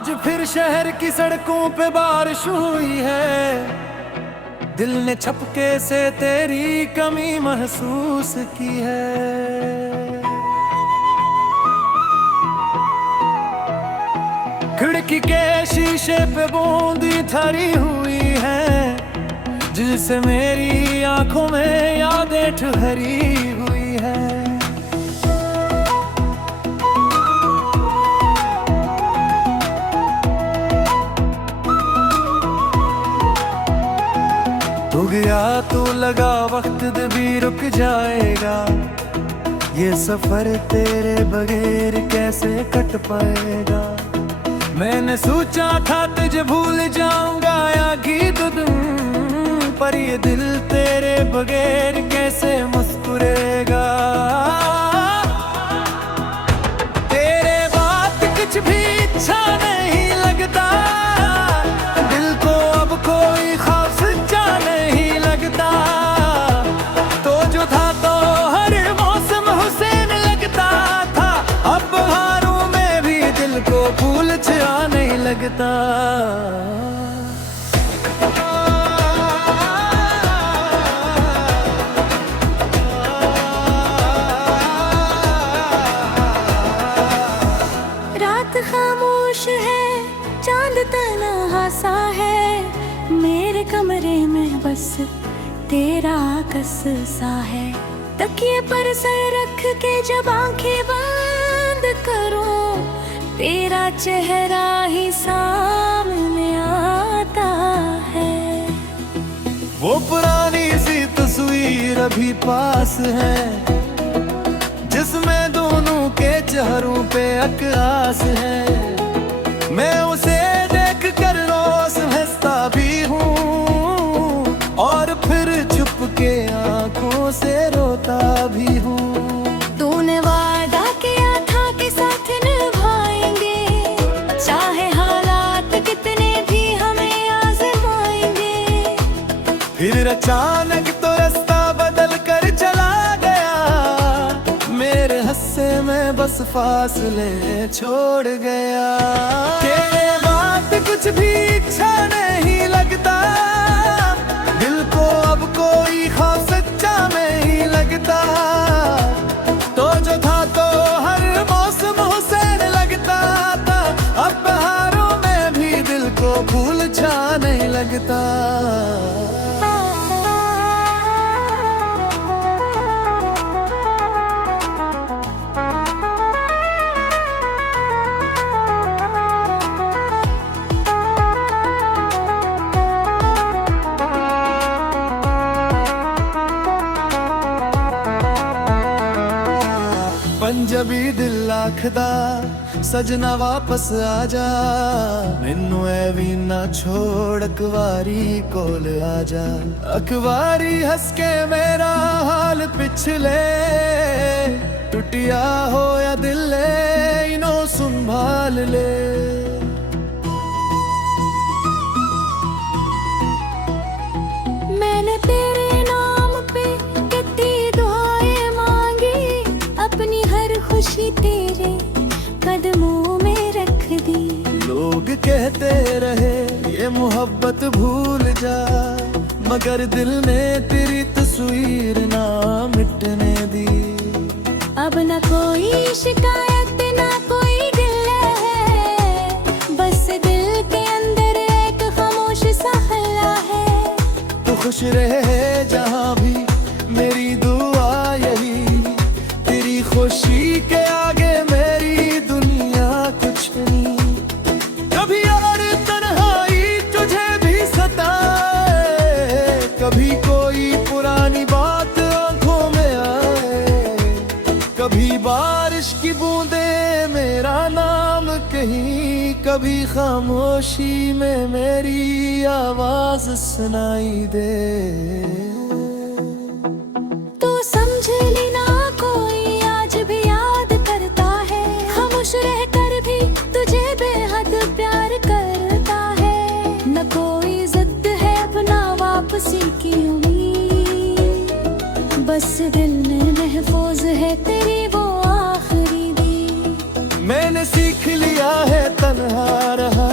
आज फिर शहर की सड़कों पे बारिश हुई है, दिल ने छपके से तेरी कमी महसूस की है। खिड़की के शीशे पे बूंदी ठहरी हुई है, जिससे मेरी आंखों में यादें ठहरी हुई है। तू गया तू लगा वक्त भी रुक जाएगा, ये सफर तेरे बगैर कैसे कट पाएगा। मैंने सोचा था तुझे भूल जाऊंगा या गीत दूं, पर ये दिल तेरे बगैर कैसे मुस्कुरेगा। तेरे बात कुछ भी अच्छा नहीं लगता, दिल को अब कोई खास सच्चा नहीं लगता। तो जो था तो हर मौसम हुसैन लगता था, अब बहारों में भी दिल को फूल अच्छा नहीं लगता। रात खामोश है, चांद तन्हा सा है, मेरे कमरे में बस तेरा कस सा है। तकिए पर सर रख के जब आंखें बंद करूं, तेरा चेहरा ही सामने आता है। वो पुरानी सी तस्वीर अभी पास है, जिसमें दोनों के चेहरों पे अक्कास है। मैं उसे देख कर रोज हंसता भी हूँ, और फिर छुप के आंखों से रोता भी हूँ। तूने वादा किया था कि साथ निभाएंगे, चाहे हालात कितने भी हमें आजमाएंगे। फिर अचानक तो रास्ता बदल कर चला गया, मेरे हस्से में बस फासले छोड़ गया। तेरे बात कुछ भी अच्छा नहीं लगता, दिल को अब कोई खास सच्चा नहीं लगता। तो जो था तो हर मौसम हुसैन लगता था, अब बहारों में भी दिल को फूल अच्छा नहीं लगता। पंजाबी दिल आखदा सजना वापस आजा, मैनू ऐवी ना छोड़ अखबारी कोल आजा। अखबारी हंस के मेरा हाल पिछले, टुटिया होया दिल इनो संभाल ले। मैंने तेरे नाम पे कितनी दुआएं मांगी, अपनी हर खुशी तेरे कदमों में रख दी। लोग कहते रहे ये मोहब्बत भूल जा, मगर दिल ने तेरी तस्वीर ना मिटने दी। अब न कोई शिकायत ना कोई गिला है, बस दिल के अंदर एक खामोश सा हल्ला है। तू खुश रहे जहाँ भी, मेरी दुआ यही, तेरी खुशी के आगे मेरी दुनिया कुछ नहीं। कभी और तन्हाई तुझे भी सताए, कभी कोई पुरानी बात आंखों में आए, कभी बारिश की बूंदे मेरा नाम कहीं, कभी खामोशी में मेरी आवाज सुनाई दे। तू समझ लेना कोई आज भी याद करता है, खामोश रह कर भी तुझे बेहद प्यार करता है। न कोई जिद है अपना वापसी की उम्मीद, बस दिल में महफूज है तेरी वो आखिरी दी। मैंने सीख लिया है तन्हा रहा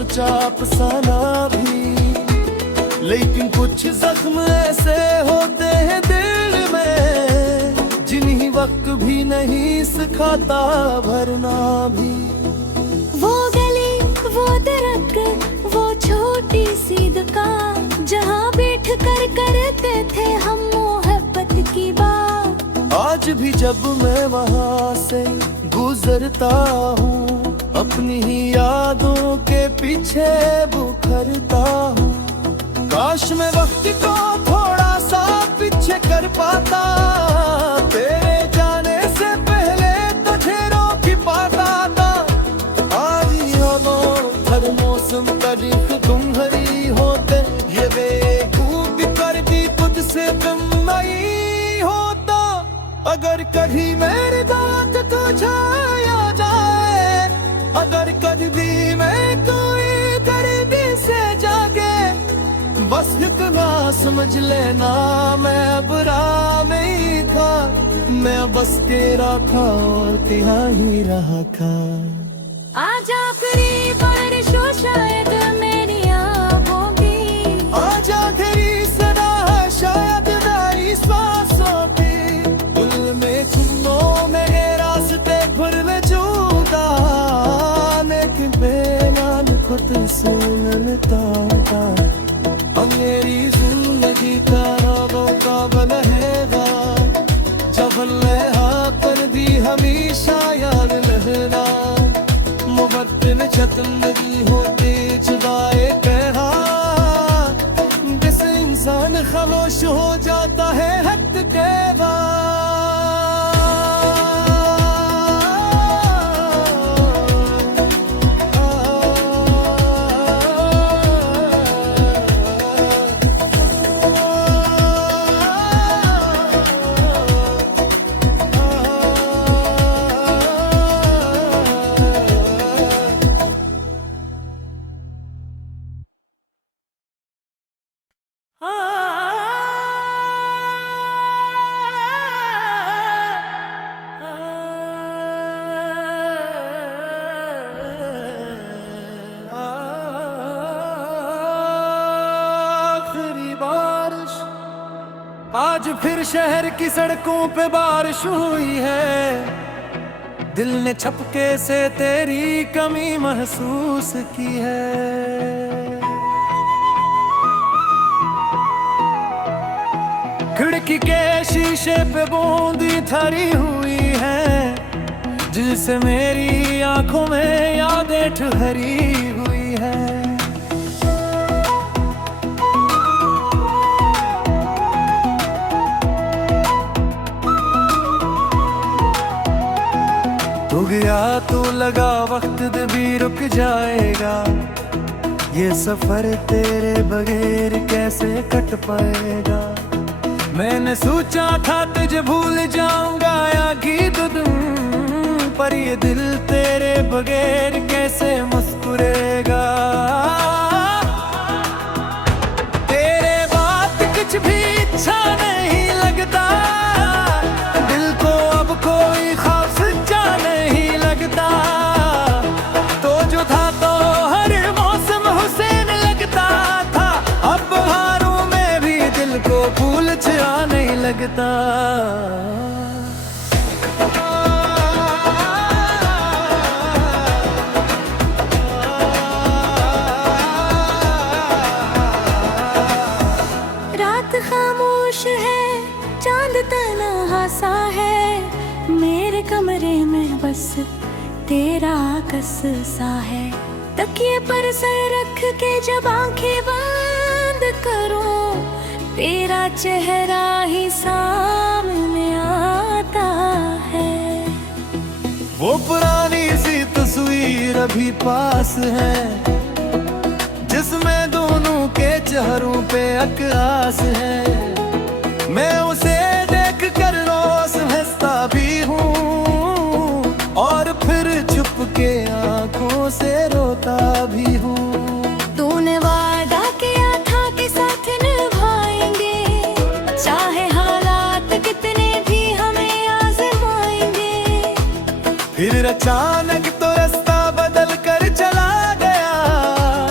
चुपचाप साना भी, लेकिन कुछ जख्म ऐसे होते हैं दिल में जिन्हीं वक्त भी नहीं सिखाता भरना भी। वो गली, वो दरख्त, वो छोटी सी दुकान, जहाँ बैठ कर करते थे हम मोहब्बत की बात। आज भी जब मैं वहाँ से गुजरता हूँ, अपनी ही यादों के पीछे बुखरता हूँ। काश मैं वक्त को थोड़ा सा पीछे कर पाता, तेरे जाने से पहले तुझे रोक ही पाता था। आज यादों हर मौसम तारीख तुम्हारी होते, ये बेवकूफ करती तुझसे कम नहीं होता। अगर कभी मेरे दांत को छाया जाए, अगर कभी मैं कोई गरीबी से जागे, बस इतना समझ लेना मैं बुरा नहीं था। मैं बस तेरा था और तेरा ही रहा था। आज आखिरी बारिश हो शायद मेरी आँखों की, आज आखिरी सदा है शायद मेरी सांसों की। दिल में सुनो मेरे रास्ते भर में जुदा, लेकिन बेनाम खुद से मिलता था। मेरी जिंदगी का काबल रहेगा, जब हाँ कर दी हमेशा याद रहना। मुबत्तिल चतनगी होती जुदाए कहना, जिस इंसान खामोश हो जाता है हद के बाद। आज फिर शहर की सड़कों पे बारिश हुई है, दिल ने छपके से तेरी कमी महसूस की है। खिड़की के शीशे पे बूंदी ठहरी हुई है, जिससे मेरी आंखों में यादें ठहरी हुई है। तू गया तो लगा वक्त भी रुक जाएगा, ये सफर तेरे बगैर कैसे कट पाएगा। मैंने सोचा था तुझे भूल जाऊंगा या गीत दूं, पर ये दिल तेरे बगैर कैसे मुस्कुरेगा। तेरे बात कुछ भी अच्छा नहीं लगता, दिल को अब कोई खास सच्चा नहीं लगता। तो जो था तो हर मौसम हुसैन लगता था, अब बहारों में भी दिल को फूल अच्छा नहीं लगता। रात खामोश है, चांद तन्हा सा है, मेरे कमरे में बस तेरा कस सा है। तकिए पर सर रख के जब आंखें बंद करूं, तेरा चेहरा ही सामने आता है। वो पुरानी सी तस्वीर अभी पास है, जिसमें दोनों के चेहरों पे अकरास है। मैं उसे देख कर रोज हंसता भी हूँ, और फिर छुप के आंखों से रोता भी हूँ। तूने वादा किया था कि साथ निभाएंगे, चाहे हालात कितने भी हमें आजमाएंगे। फिर अचानक तो रास्ता बदल कर चला गया,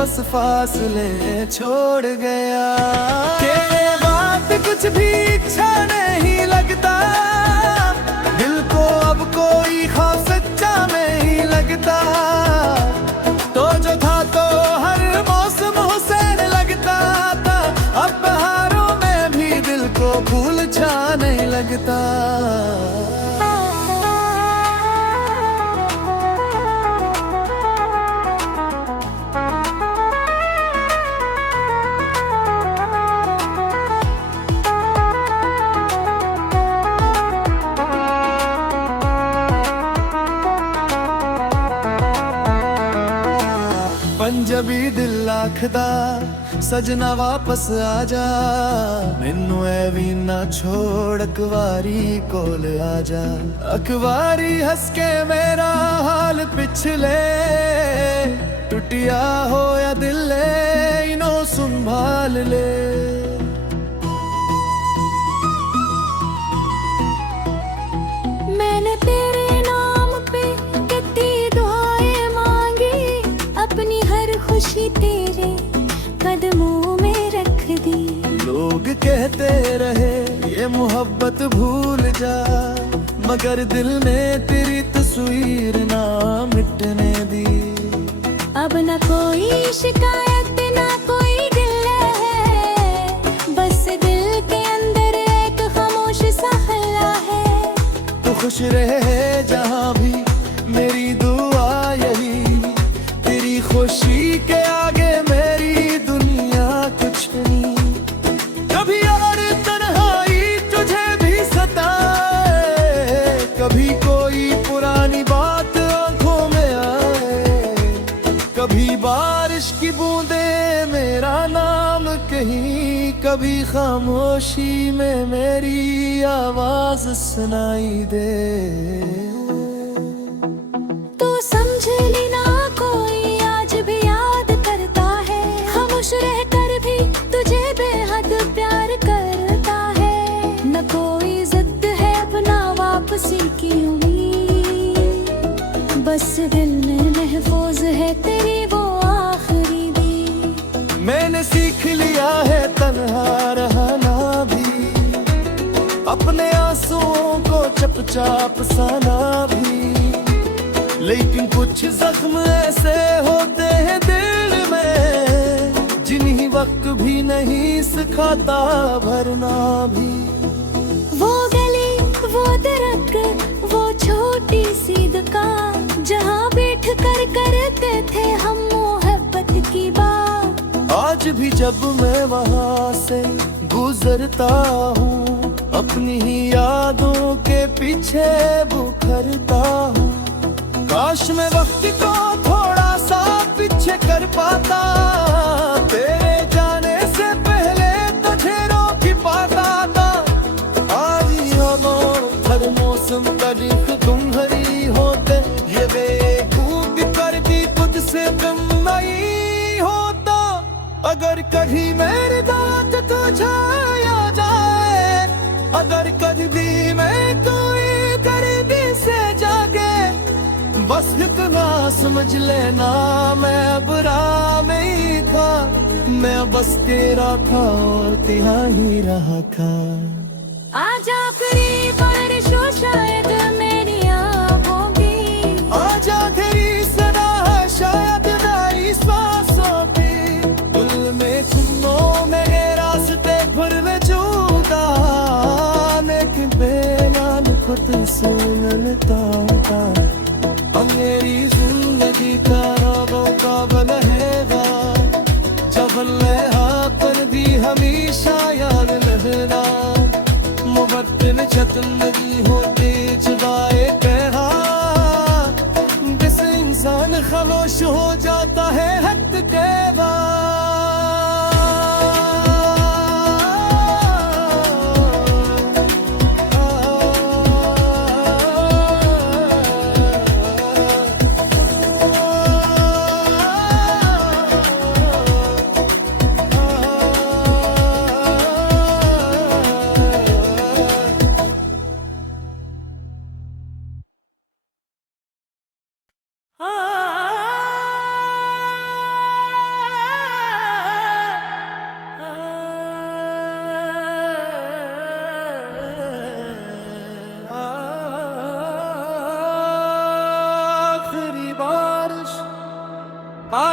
बस फासले छोड़ गया। के बात कुछ भी अच्छा नहीं लगता, दिल को अब कोई खौफ सच्चा नहीं लगता। तो जो था तो हर मौसम हुसैन लगता था, अब बहारों में भी दिल को फूल छा नहीं लगता। पंजाबी दिल आखदा सजना वापस आ जा, मैनू ऐवी ना छोड़ अकवारी कोल आ जा। अकवारी हंस के मेरा हाल पिछले, टुटिया होया दिल इनो संभाल ले। मैंने तेरे नाम पे कितनी दुआएं मांगी, अपनी हर खुशी तेरे कदमों में रख दी। लोग कहते रहे ये मोहब्बत भूल जा, मगर दिल ने तेरी तस्वीर ना मिटने दी। अब ना कोई शिकायत ना कोई गिला है, बस दिल के अंदर एक खामोश सा हल्ला है। तू खुश रहे जहाँ भी मेरी दुआ यही, तेरी खुशी के आगे मेरी दुनिया कुछ नहीं। कभी और तन्हाई तुझे भी सताए, कभी कोई पुरानी बात आंखों में आए, कभी बारिश की बूंदे मेरा नाम कहीं, कभी खामोशी में मेरी आवाज सुनाई दे। तो समझ लेना कोई आज भी याद करता है, खामोश रहकर भी तुझे बेहद प्यार करता है। न कोई जिद है अपना वापसी की उम्मीद, बस दिल में महफूज है तेरी वो आखिरी दी। मैंने सीख लिया है तन्हा रहना भी, अपने आंसुओं को चुपचाप साना भी। लेकिन कुछ जख्म ऐसे होते हैं दिल में, जिन्हीं वक्त भी नहीं सिखाता भरना भी। वो गली वो दरख्त वो छोटी सी दुकान, जहाँ बैठ कर करते थे हम मोहब्बत की बात। आज भी जब मैं वहाँ से गुजरता हूँ, अपनी ही यादों के पीछे बुखरता हूँ। काश मैं वक्त को थोड़ा सा पीछे कर पाता, तेरे जाने से पहले तुझे रोक ही पाता था। आज हर मौसम तारीख तुम्हारी होते, ये बेवकूफी कर दी तुझसे कम नहीं होता। अगर कभी मेरे दांत तो छाया जाए, अगर कभी मैं कोई दर्दी से जागे, बस इतना समझ लेना मैं बुरा नहीं था। मैं बस तेरा था और तेरा ही रहा था। आज आखिरी बारिश हो शायद मेरी आँखों की, आज आखिरी सदा है शायद मेरी सांसों की। दिल में सुनो मेरे रास्ते फिर में जुदा, लेकिन बेलान खुद से मिलता था। मेरी जिंदगी का रागों का बलहेगा, जब पर भी हमेशा याद रहना। मुबत्तिल चतनगी होते जुदाए कहना, जिस इंसान खामोश हो जाता है हद के बाद।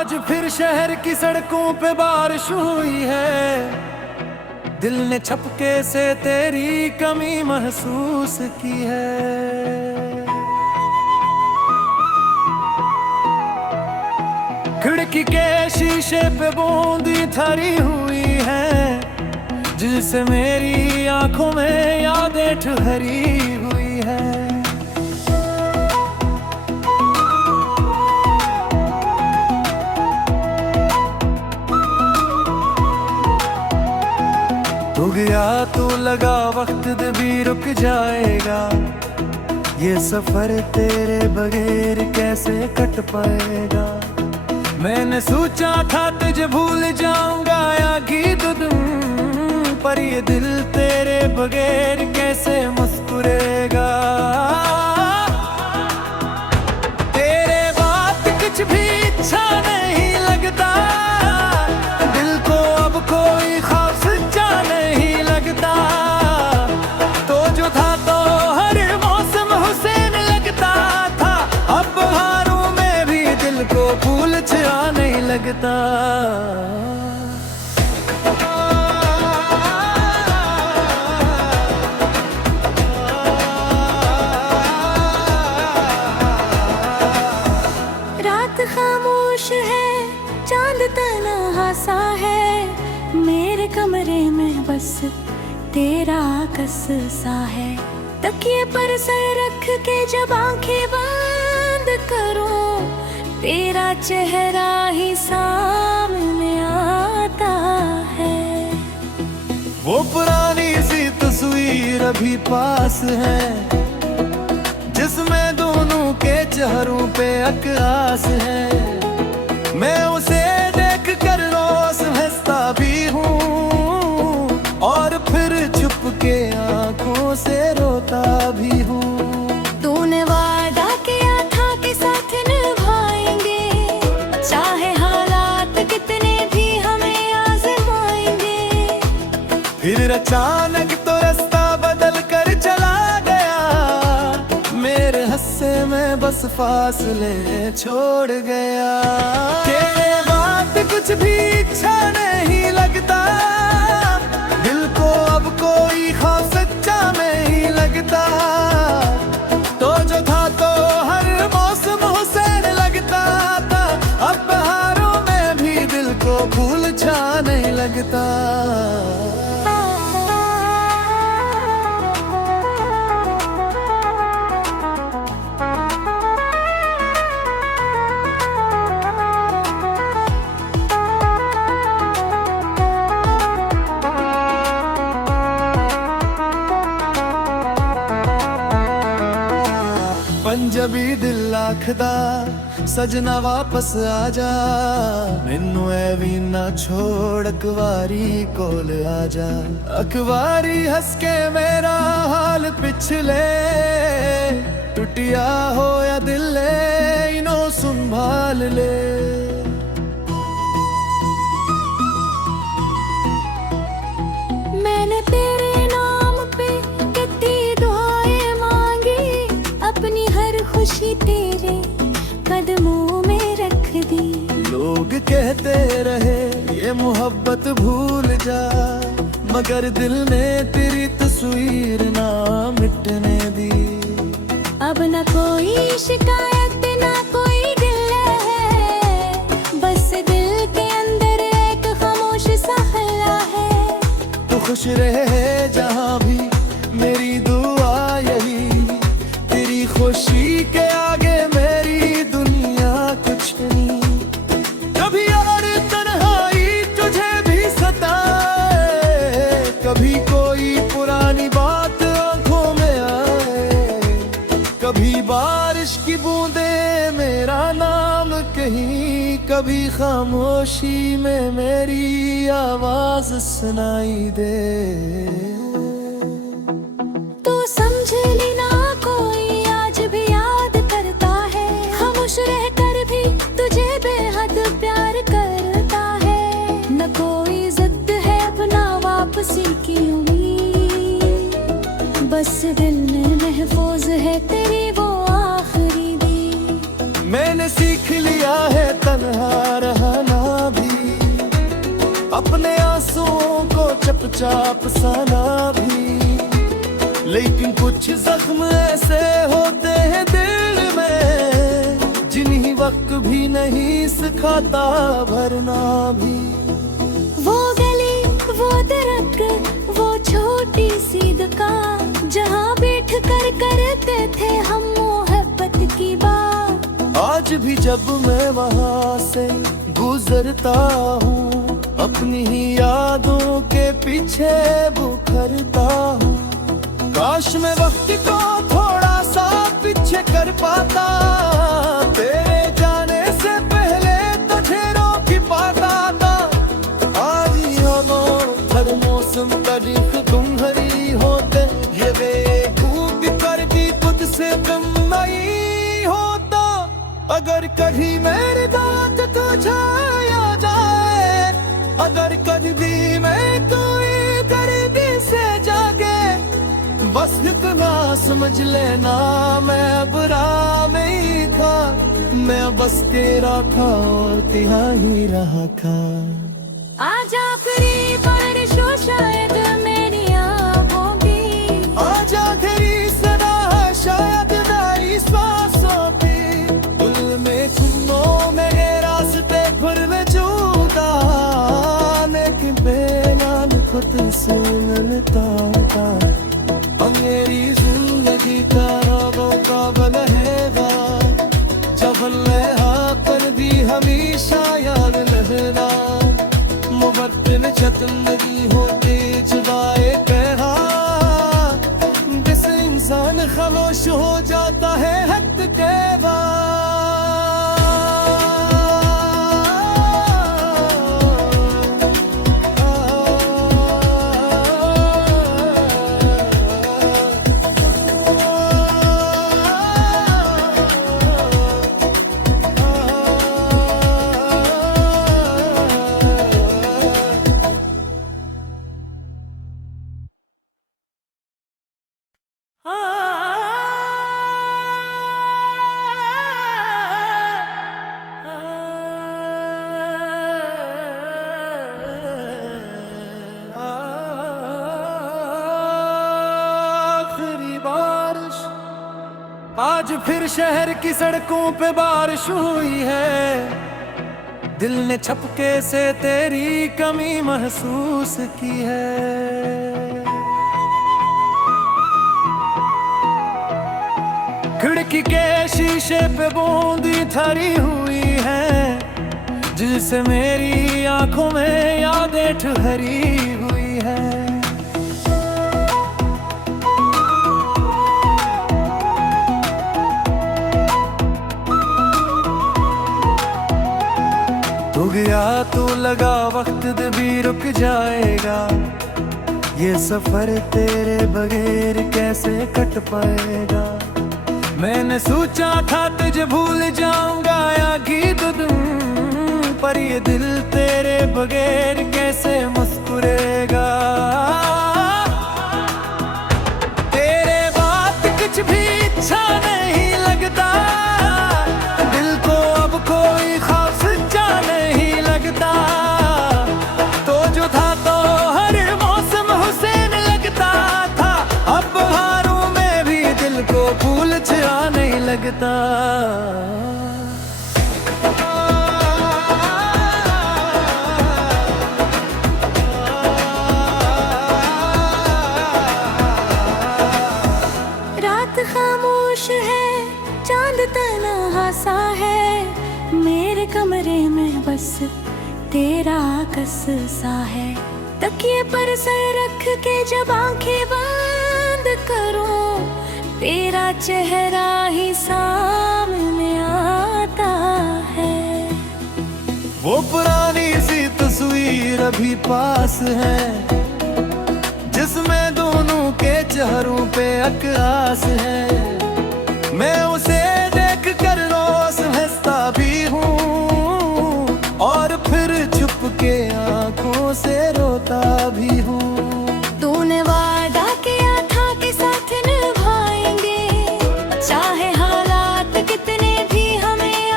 आज फिर शहर की सड़कों पे बारिश हुई है, दिल ने छपके से तेरी कमी महसूस की है। खिड़की के शीशे पे बूंदी ठहरी हुई है, जिससे मेरी आंखों में यादें ठहरी हुई है। तू गया तो लगा वक्त भी रुक जाएगा, ये सफर तेरे बगैर कैसे कट पाएगा। मैंने सोचा था तुझे भूल जाऊंगा या गीत दूं, पर ये दिल तेरे बगैर कैसे मुस्कुरेगा। तेरे बात कुछ भी अच्छा नहीं लगता, दिल को अब कोई खास सच्चा नहीं लगता। तो जो था तो हर मौसम हुसैन लगता था, अब बहारों में भी दिल को फूल अच्छा नहीं लगता। रात खामोश है, चांद तन्हा सा है, मेरे कमरे में बस तेरा कस सा है। तकिए पर सर रख के जब आंखें बंद करूं, तेरा चेहरा ही सामने आता है। वो पुरानी सी तस्वीर अभी पास है, जिसमें दोनों के चेहरों पे अकरास है। मैं उसे देख कर रोज हंसता भी हूँ, और फिर चुप के आंखों से रोता भी हूँ। तूने वादा किया था कि साथ निभाएंगे, चाहे हालात कितने भी हमें आजमाएंगे। फिर अचानक तो रास्ता बदल कर चला गया, मेरे हस्से में बस फासले छोड़ गया। तेरे बात कुछ भी अच्छा नहीं लगता, दिल को अब कोई खास सच्चा नहीं लगता। तो जो था तो हर मौसम हुसैन लगता था, अब बहारों में भी दिल को फूल अच्छा नहीं लगता। पंजाबी दिल आखदा सजना वापस आजा, मैनू ऐवी ना छोड़ अखबारी कोल आजा। अखबारी हंस के मेरा हाल पिछले, टूटिया होया दिल इनो संभाल ले। मैंने तेरे नाम पे कितनी दुआएं मांगी, अपनी हर खुशी तेरे कदमों में रख दी। लोग कहते रहे ये मोहब्बत भूल जा, मगर दिल ने तेरी तस्वीर ना मिटने दी। अब न कोई शिकायत ना कोई गिला है, बस दिल के अंदर एक खामोश सा हल्ला है। तू खुश रहे जहाँ भी मेरी दुआ यही, तेरी खुशी के आगे मेरी दुनिया कुछ नहीं। कभी यार तन्हाई तुझे भी सताए, कभी कोई पुरानी बात आंखों में आए, कभी बारिश की बूंदे मेरा नाम कहीं, कभी खामोशी में मेरी आवाज सुनाई दे। तू समझ ली ना कोई आज भी याद करता है, खामोश रहकर भी तुझे बेहद प्यार करता है। न कोई जिद है अपना वापसी की उम्मीद, बस दिल में महफूज है तेरी वो आखिरी दी। मैंने सीख लिया है तन्हा रहना भी, अपने आंसुओं को चुपचाप सहना भी। लेकिन कुछ जख्म ऐसे होते हैं दिल में, जिन्हीं वक्त भी नहीं सिखाता भरना भी। वो गली, वो दरख्त, वो छोटी सी दुकान, जहाँ बैठ कर करते थे हम मोहब्बत की बात। आज भी जब मैं वहाँ से गुजरता हूँ, अपनी ही यादों के पीछे बुखरता हूँ। काश मैं वक्त को थोड़ा सा पीछे कर पाता, तेरे जाने से पहले तो ढेरों की पाता था। आज यादों हर मौसम तारीफ तुम्हारी होते, ये बेखूब कर भी खुद से कम नहीं होता। अगर कभी मेरे दांत को छाया जाए, अगर कभी मैं कोई दर्द से जागे, बस इतना समझ लेना मैं बुरा नहीं था। मैं बस तेरा था और तेरा ही रहा था। आज आखिरी बारिश हो शायद मेरी आँखों की, आज आखिरी सदा शायद मेरी सांसों की। दिल में सुनो मेरे रास्ते खुद में जुदा, लेकिन बेयान खुद से मिलता था। मेरी जिंदगी का रबों का बलहेगा, जब लहा कर भी हमेशा याद रहना। मुबद्दिल चतनगी होती जुदाई कहना, जिस इंसान खामोश हो जाता है हद के बाद। आज फिर शहर की सड़कों पे बारिश हुई है, दिल ने छपके से तेरी कमी महसूस की है। खिड़की के शीशे पे बूंदी ठहरी हुई है, जिससे मेरी आंखों में यादें ठहरी हुई है। तू गया तो लगा वक्त भी रुक जाएगा, ये सफर तेरे बगैर कैसे कट पाएगा। मैंने सोचा था तुझे भूल जाऊंगा या गीत दूं, पर ये दिल तेरे बगैर कैसे मुस्कुरेगा। तेरे बात कुछ भी अच्छा नहीं लगता, दिल को अब कोई खास नहीं लगता। तो जो था तो हर मौसम हुसैन लगता था, अब बहारों में भी दिल को फूल छा नहीं लगता। रात खामोश है, चांद तन्हा सा है, मेरे कमरे में बस तेरा कस सा है। तकिए पर सर रख के जब आंखें बंद करूं, तेरा चेहरा ही सामने आता है। वो पुरानी सी तस्वीर अभी पास है, जिसमें दोनों के चेहरों पे अकरास है। मैं उसे देख कर रोज हंसता भी हूँ, और फिर छुप के आंखों से रोता भी हूँ। तूने वादा किया था कि साथ निभाएंगे, चाहे हालात कितने भी हमें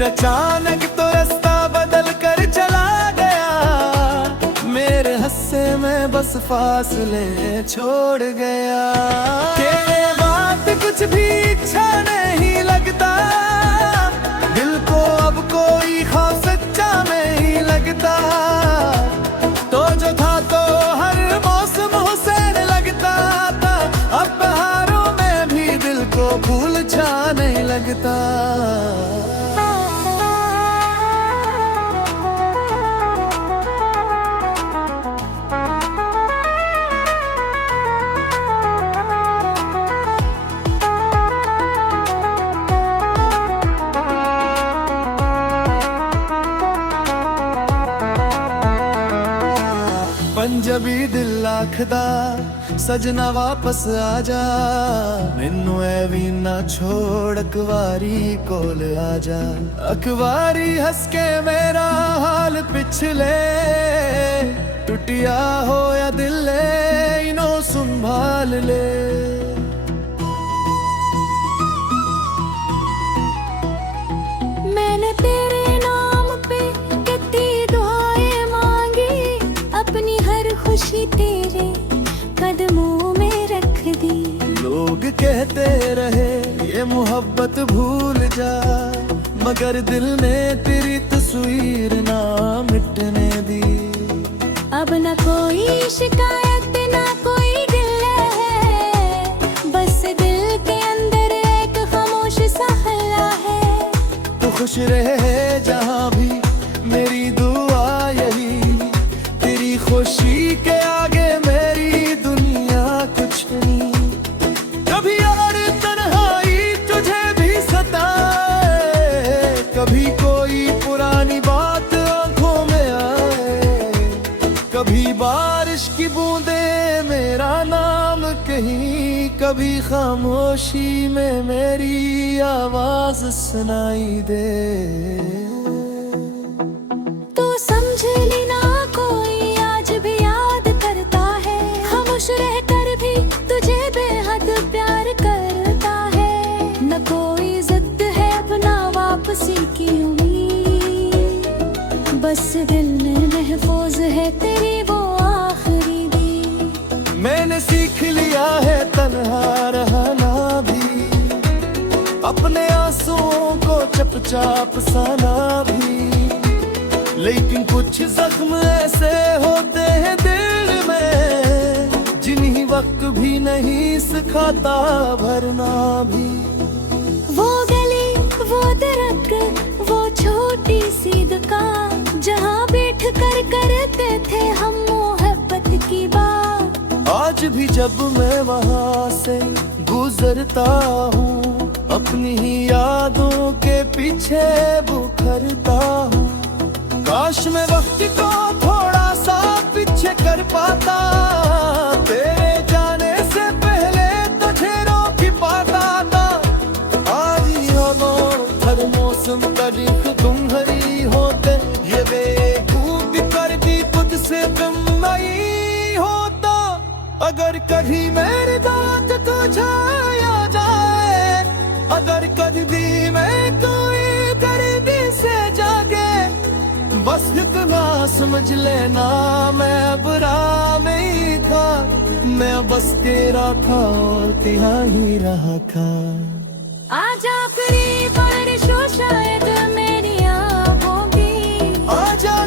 फिर अचानक तो रास्ता बदल कर चला गया, मेरे हस्से में बस फासले छोड़ गया। तेरे बात कुछ भी अच्छा नहीं लगता, दिल को अब कोई खौफ सच्चा नहीं लगता। तो जो था तो हर मौसम हुसैन लगता था, अब बहारों में भी दिल को फूल छा नहीं लगता। पंजाबी दिल आखदा सजना वापस आजा, मैनू ऐवी ना छोड़ अखबारी कोल आजा। अखबारी हंस के मेरा हाल पिछले, टुटिया होया दिल इनो संभाल ले। मैंने तेरे नाम पे कितनी दुआएं मांगी, अपनी हर खुशी तेरे कदमों में रख दी। लोग कहते रहे ये मोहब्बत भूल जा, मगर दिल ने तेरी तस्वीर ना मिटने दी। अब न कोई शिकायत ना कोई गिला है, बस दिल के अंदर एक खामोश सा हल्ला है। तू खुश रहे जहाँ भी मेरी दुआ यही, तेरी खुशी के आगे मेरी दुनिया कुछ नहीं। कभी और तन्हाई तुझे भी सताए, कभी कोई पुरानी बात आंखों में आए, कभी बारिश की बूंदे मेरा नाम कहीं, कभी खामोशी में मेरी आवाज सुनाई दे। तू समझ लेना कोई आज भी याद करता है, खामोश रहकर भी तुझे बेहद प्यार करता है। न कोई जिद है अपना वापसी की उम्मीद, बस दिल में महफूज है तेरी वो आखिरी दी। मैंने सीख लिया है तन्हा रहना भी, अपने आंसुओं को चुपचाप साना भी। लेकिन कुछ जख्म ऐसे होते हैं दिल में, जिन्हीं वक्त भी नहीं सिखाता भरना भी। वो गली वो दरख्त वो छोटी सी दुकान, जहाँ बैठ कर करते थे हम मोहब्बत की बात। आज भी जब मैं वहाँ से गुजरता हूँ, अपनी ही यादों के पीछे बुखरता हूँ। काश मैं वक्त को थोड़ा सा पीछे कर पाता, तेरे जाने से पहले तुझे रोक पाता था। आज ही हो हर मौसम तारीख तुम्हारी होते, ये बेवकूफ कर दी तुझसे कम नहीं होता। अगर कभी मेरे दांत को छाया जाए, अगर कभी भी मैं कोई दर्द से जागे, बस इतना समझ लेना मैं बुरा नहीं था। मैं बस तेरा था और तेरा ही रहा था। आजा करीब बारिश हो शायद मेरी आँखों की, आजा